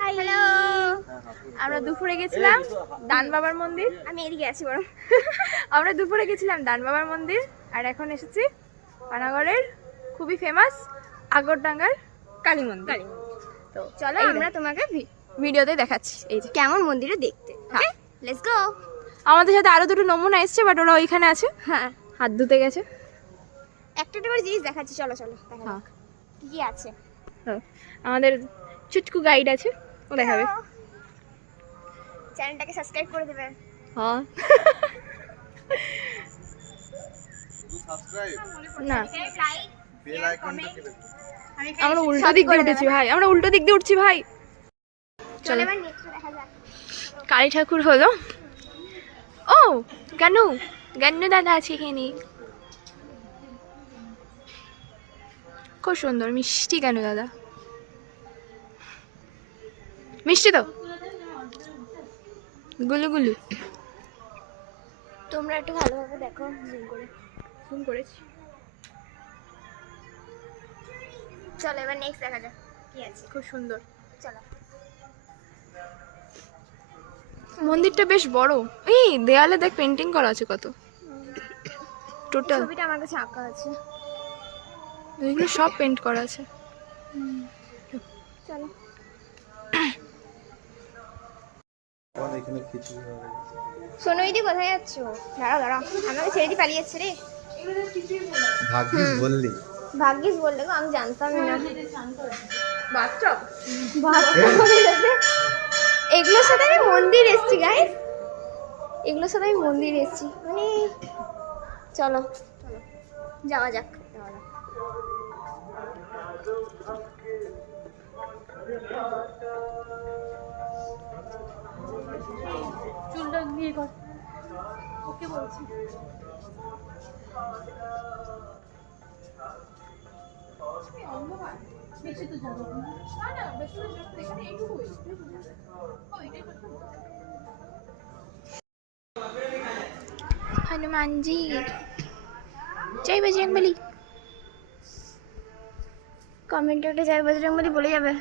Hello, আমরা দুপুরে গেছিলাম দান বাবার মন্দির। আমি এদিকে আছি বরং। আমরা দুপুরে গেছিলাম দান বাবার মন্দির, আর এখন এসেছি পানাগড়ের খুবই ফেমাস আগরডাঙ্গার কালী মন্দির। তো চলো আমরা তোমাকে ভিডিওতে দেখাচ্ছি এই যে কেমন মন্দিরে দেখতে। হ্যাঁ, লেটস গো। আমাদের সাথে আরো দুটো নমুনা এসছে, বাট ওরা ওইখানে আছে। হ্যাঁ, হাত ধুতে গেছে। একটা করে জিনিস দেখাচ্ছি, চলো চলো দেখা কি কি আছে। আমাদের চুটকু গাইড আছে, ও দেখাবে। চ্যানেলটাকে সাবস্ক্রাইব করে দেবে। হ্যাঁ, না বেল আইকনটা টিপে আমরা উল্টো দিক দিয়ে উঠেছি ভাই, আমরা উল্টো দিক দিয়ে উঠছি ভাই। চলো এবার নেক্সট দেখা যাক। কালী ঠাকুর হলো। ও গানু গান্নু দাদা আছে এখানে, খুব সুন্দর মিষ্টি গানু দাদা। মিষ্টি তো গুলু গুলু। তোমরা একটু ভালোভাবে দেখো, জুম করেছি। চলো এবার নেক্সট দেখা যাক কি আছে। খুব সুন্দর। চলো, মন্দিরটা বেশ বড়। এই দেয়ালে দেখ পেন্টিং করা আছে কত। টোটাল ছবিটা আমার কাছে আঁকা আছে, এগুলো সব পেন্ট করা আছে। চলো সোনু দিদি কোথায় যাচ্ছ? দাঁড়াও দাঁড়াও, আমাকে ছেড়ে দিয়ে পালিয়ে যাচ্ছে রে। ভাগ্যিস বললে গো, আমি জানতাম না। বাচ্চা এগুলোর সাথে আমি মন্দির এসছি গাইস, এগুলোর সাথে আমি মন্দির এসছি মানে। চলো যাওয়া যাক। চুলটা দিয়ে কর, ওকে বলছি। हनुमान जी जय बजरंगबली। कमेंट जय बजरंगबली बोले जाबे।